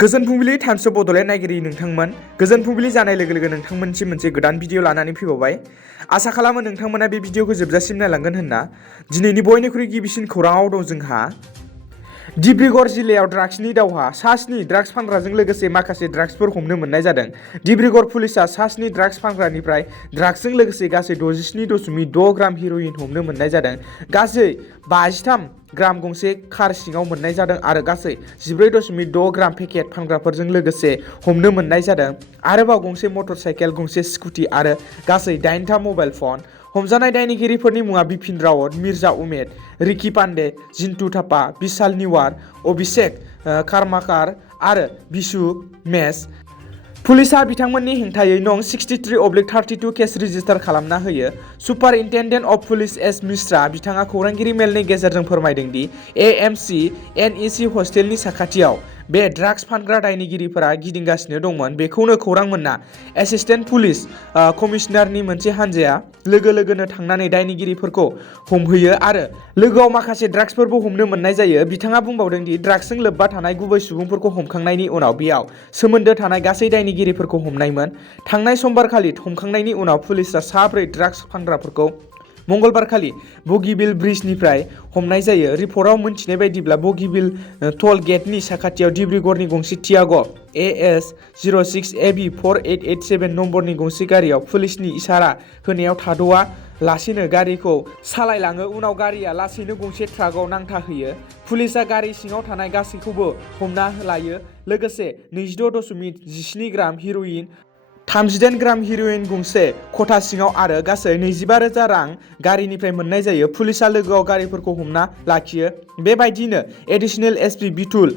गोजोन फुंबिलि times of Bodoland नायगिरि नोंथांमोन गोजोन फुंबिलि जानाय लोगो लोगो नोंथांमोनसिम मोनसे गोदान भिडिअ लानानै फैबावबाय आसा खालामो नोंथांमोना बे भिडिअखौ जोबजासिम नायलांगोन होनना दिनैनि बयनिख्रुइ गिबिसिन खौराङाव दं जोंहा डिब्रुगड़ जिल्लायाव ड्राग्सनि दावहा सा 7 ड्राग्स फानग्राजों लोगोसे माखासे ड्राग्सफोर हमनो मोननाय जादों डिब्रुगड़ पुलिसआ सा 7 ड्राग्स फानग्रानिफ्राय ड्राग्सजों लोगोसे गासै 67.6 ग्राम हेर'इन हमनो मोननाय जादों गासै 53 ग्राम गंसे कार सिङाव मोननाय जादों आरो गासै 14.6 ग्राम पेकेट फानग्राफोरजों लोगोसे हमनो मोननाय जादों आरोबाव गंसे मटर साइकेल गंसे स्कुटि आरो गासै 8था मबाइल फन हमजानाय दायनिगिरिफोरनि मुङा बिपिन रावत मिर्जा उमेद रिकी पान्डे जिन्तु थापा विशाल निवार अभिषेक कार्माकार आरो बिशु मेस पुलिसआ बिथांमोननि हेंथायै नं 63/32 केस रेजिस्टार खालामना होयो superintendent of police S Mishra बिथाङा खौरांगिरि मेलनि गेजेरजों फोरमायदों दि एएमसी एनईसी हस्टेलनि साखाथियाव बे ड्राग्स फानग्रा दायनिगिरिफोरा गिदिंगासिनो दंमोन बेखौनो खौरां मोनना एसिस्टेन्ट पुलिस कमिशनारनि मोनसे हानजाया लोगो लोगोनो थांनानै दायनिगिरिफोरखौ हमहैयो आरो लोगोआव माखासे ड्राग्सफोरबो हमनो मोननाय जायो बिथाङा बुंबावदों दि ड्राग्सजों लोब्बा थानाय गुबै सुबुंफोरखौ हमखांनायनि उनाव बेयाव सोमोन्दो थानाय गासै दायनिगिरिफोरखौ हमनायमोन थांनाय समबारखालि हमखांनायनि उनाव पुलिसआ सा 4 ड्राग्स फानग्राफोरखौ मंगलबारखालि बगिबिल ब्रिजनिफ्राय हमनाय जायो रिपर्टआव मोनथिनाय बायदिब्ला बगिबिल टल गेटनि साखाथियाव डिब्रुगड़नि गंसे टियाग' AS 06 AB 4887 नम्बरनि गंसे गारियाव पुलिसनि इसारा होनायाव थाद'आ लासेनो गारिखौ सालायलाङो उनाव गारिया लासैनो गंसे ट्राकआव नांथाहोयो पुलिसआ गारि सिङाव थानाय गासैखौबो हमना लायो लोगोसे 26.17 ग्राम हेर'इन 38 ग्राम हेर'इन गंसे खथा सिङाव आरो गासै 25,000 रां गारिनिफ्राय मोननाय जायो पुलिसआ लोगोआव गारिफोरखौ हमना लाखियो बेबायदिनो एडिशनेल एसपि बिटुल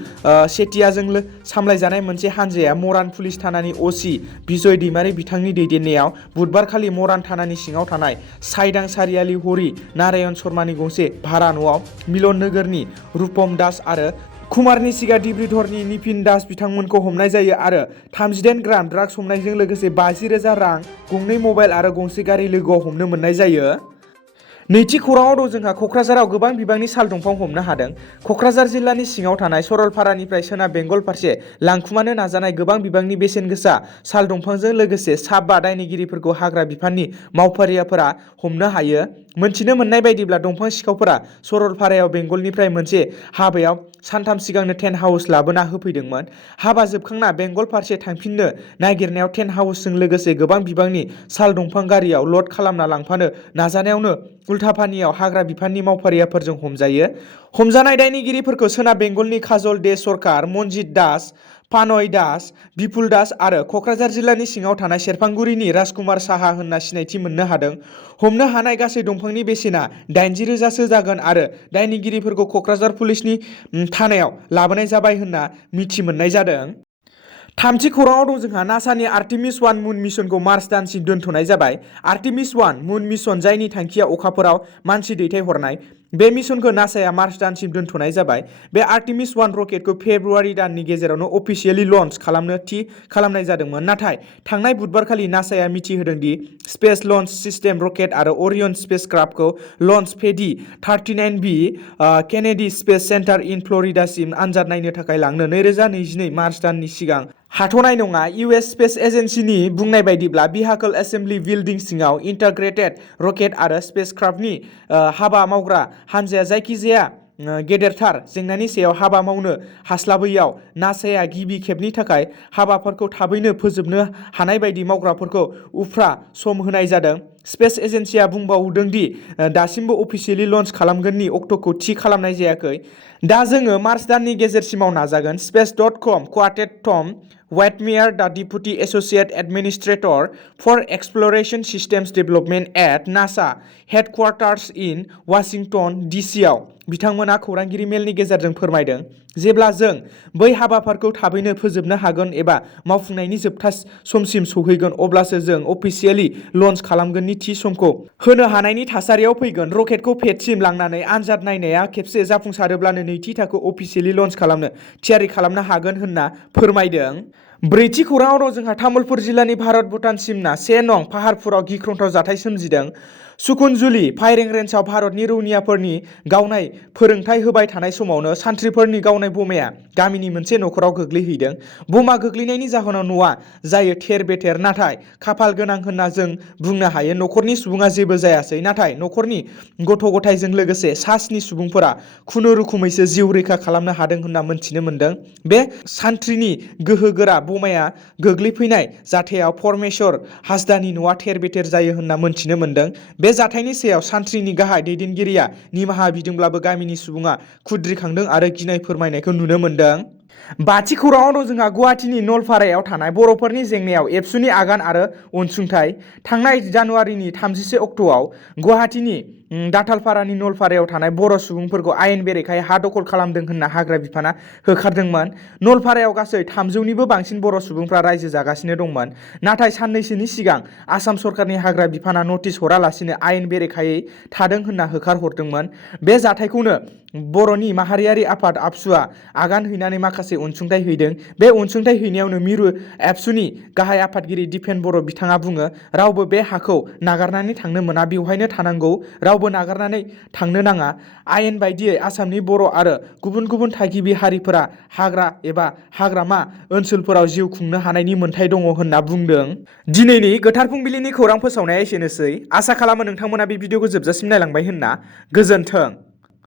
सेटियाजों सामलायजानाय मोनसे हानजाया मरान पुलिस थानानि ओसि बिजय दैमारी बिथांनि दैदेननायाव बुधबारखालि मरान थानानि सिङाव थानाय साइदां सारियालि हरि नारायण शर्मानि गंसे भारा न'आव मिलन नोगोरनि रुपम दास आरो कुमारनि सिगा डिब्रुगड़नि निपिन दास बिथांमोनखौ हमनाय जायो आरो 38 ग्राम ड्राग्स हमनायजों लोगोसे 50,000 रां गंनै मबाइल आरो गंसे गारि लोगोआव हमनो मोननाय जायो नैथि खौराङाव दं जोंहा क'क्राझाराव गोबां बिबांनि साल दंफां हमनो हादों क'क्राझार जिल्लानि सिङाव थानाय सरलपारानिफ्राय सोनाब बेंगल फारसे लांखुमानो नाजानाय गोबां बिबांनि बेसेन गोसा साल दंफांजों लोगोसे सा 5 दायनिगिरिफोरखौ हाग्रा बिफाननि मावफारियाफोरा हमनो हायो मोनथिनो मोननाय बायदिब्ला दंफां सिखावफोरा सरलपारायाव बेंगलनिफ्राय मोनसे हाबायाव सानथाम सिगांनो टेन्ट हाउस लाबोना होफैदोंमोन हाबा जोबखांना बेंगल फारसे थांफिननो नागिरनायाव टेन्ट हाउसजों लोगोसे गोबां बिबांनि साल दंफां गारियाव ल'ड खालामना लांफानो नाजानायावनो उल्टापानियाव हाग्रा बिफाननि मावफारियाफोरजों हमजायो हमजानाय दायनिगिरिफोरखौ सोनाब बेंगलनि काजल दे सरकार मनजित दास पानय दास बिपुल दास आरो क'क्राझार जिल्लानि सिङाव थानाय सेरफांगुरिनि राजकुमार साहा होनना सिनायथि मोननो हादों हमनो हानाय गासै दंफांनि बेसेना 80,000सो जागोन आरो दायनिगिरिफोरखौ क'क्राझार पुलिसनि थानायाव लाबोनाय जाबाय होनना मिथि मोननाय जादों थामथि खौराङाव दं जोंहा नासानि आर्टेमिस 1 मुन मिशनखौ मार्च दानसिम दोनथ'नाय जाबाय आर्टेमिस 1 मुन मिशन जायनि थांखिया अखाफोराव मानसि दैथायहरनाय बे मिशनखौ नासाया मार्च दानसिम दोनथ'नाय जाबाय बे आर्टेमिस 1 रकेटखौ फेब्रुवारि दाननि गेजेरावनो अफिसियेलि लन्च खालामनो थि खालामनाय जादोंमोन नाथाय थांनाय बुधबारखालि नासाया मिथिहोदों दि स्पेस लन्च सिस्टेम रकेट आरो अरियन स्पेसक्राफ्टखौ लन्च पेडी 39B केनेडी स्पेस सेन्टार इन फ्लरिडासिम आनजाद नायनो थाखाय लांनो 2022 मार्च दाननि सिगां हाथ'नाय नङा इउएस स्पेस एजेन्सिनि बुंनाय बायदिब्ला भिहाकल एसेम्बलि बिल्डिं सिङाव इन्टाग्रेटेड रकेट आरो स्पेसक्राफ्टनि हाबा मावग्रा हानजाया जायखिजाया गेदेरथार जेंनानि सायाव हाबा मावनो हास्लाबैयाव नासाया गिबि खेबनि थाखाय हाबाफोरखौ थाबैनो फोजोबनो हानाय बायदि मावग्राफोरखौ उफ्रा सम होनाय जादों स्पेस एजेन्सिया बुंबावदों दि दासिमबो अफिसियेलि लन्च खालामगोननि अक्ट'खौ थि खालामनाय जायाखै दा जोङो मार्च दाननि गेजेरसिमाव नाजागोन space.com quoted Tom Whitmire the deputy associate administrator for exploration systems development at NASA headquarters in Washington DC आव बिथांमोना खौरांगिरि मेलनि गेजेरजों फोरमायदों जेब्ला जों बै हाबाफोरखौ थाबैनो फोजोबनो हागोन एबा मावफुंनायनि जोबथा समसिम सौहैगोन अब्लासो जों अफिसियेलि लन्च खालामगोननि थि समखौ होनो हानायनि थासारियाव फैगोन रकेटखौ पेडसिम लांनानै आनजाद नायनाया खेबसे जाफुंसारोब्लानो नैथि थाखो अफिसियेलि लन्च खालामनो थियारि खालामनो हागोन होनना फोरमायदों ब्रैथि खौराङाव दं जोंहा तामुलपुर जिल्लानि भारत भुटान सिमना 1 नं पाहारपुराव गिख्रंथाव जाथाय सोमजिदों। सुकुनजुलि फायरिं रेन्जआव भारतनि रौनियाफोरनि गावनाय फोरोंथाय होबाय थानाय समावनो सान्थ्रिफोरनि गावनाय बमाया गामिनि मोनसे नखराव गोग्लैहैदों। बमा गोग्लैनायनि जाहोनाव न'आ जायो थेर बेथेर, नाथाय खाफाल गोनां होनना जों बुंनो हायो नखरनि सुबुङा जेबो जायासै। नाथाय नखरनि गथ' गथायजों लोगोसे सा 7 सुबुंफोरा खुनुरुखुमैसो जिउ रैखा खालामनो हादों होनना मोनथिनो मोन्दों। बे सान्थ्रिनि गोहोगोरा बमाया गोग्लैफैनाय जाथायाव परमेश्वर हासदानि न'आ थेर बेथेर जायो होनना मोनथिनो मोन्दों। बे जाथायनि सायाव सान्थ्रिनि गाहाय दैदेनगिरिया निमाहा बिदोंब्लाबो गामिनि सुबुङा खुद्रिखांदों आरो गिनाय फोरमायनायखौ नुनो मोन्दों। बाथि खौराङाव दं जोंहा गुवाहाटीनि नलपारायाव थानाय बर'फोरनि जेंनायाव एबसुनि आगान आरो अनसुंथाइ। थांनाय जानुवारिनि 31 अक्ट'आव गुवाहाटीनि दाथालपारानि नलपारायाव थानाय बर' सुबुंफोरखौ आयेन बेरेखायै हा दखल खालामदों होनना हाग्रा बिफाना होखारदोंमोन। नलपारायाव गासै 300निबो बांसिन बर' सुबुंफ्रा रायजो जागासिनो दंमोन। नाथाय साननैसोनि सिगां आसाम सरकारनि हाग्रा बिफाना नटिस हरालासिनो आयेन बेरेखायै थादों होनना होखारहरदोंमोन। बे जाथायखौनो बर'नि माहारियारि आफाद आबसुआ आगान हैनानै माखासे अनसुंथाइ हैदों। बे अनसुंथाइ हैनायावनो मिरु एबसुनि गाहाय आफादगिरि दिपेन बर' बिथाङा बुङो, रावबो बे हाखौ नागारनानै थांनो मोना, बेवहायनो थानांगौ, रावबो नागारनानै थांनो नाङा। आयेन बायदियै आसामनि बर' आरो गुबुन गुबुन थागिबि हारिफोरा हाग्रा एबा हाग्रामा ओनसोलफोराव जिउ खुंनो हानायनि मोन्थाय दङ होनना बुंदों। दिनैनि गोथार फुंबिलिनि खौरां फोसावनाया एसेनोसै। आसा खालामो नोंथांमोना बे भिडिअखौ जोबजासिम नायलांबाय होनना। गोजोन्थों।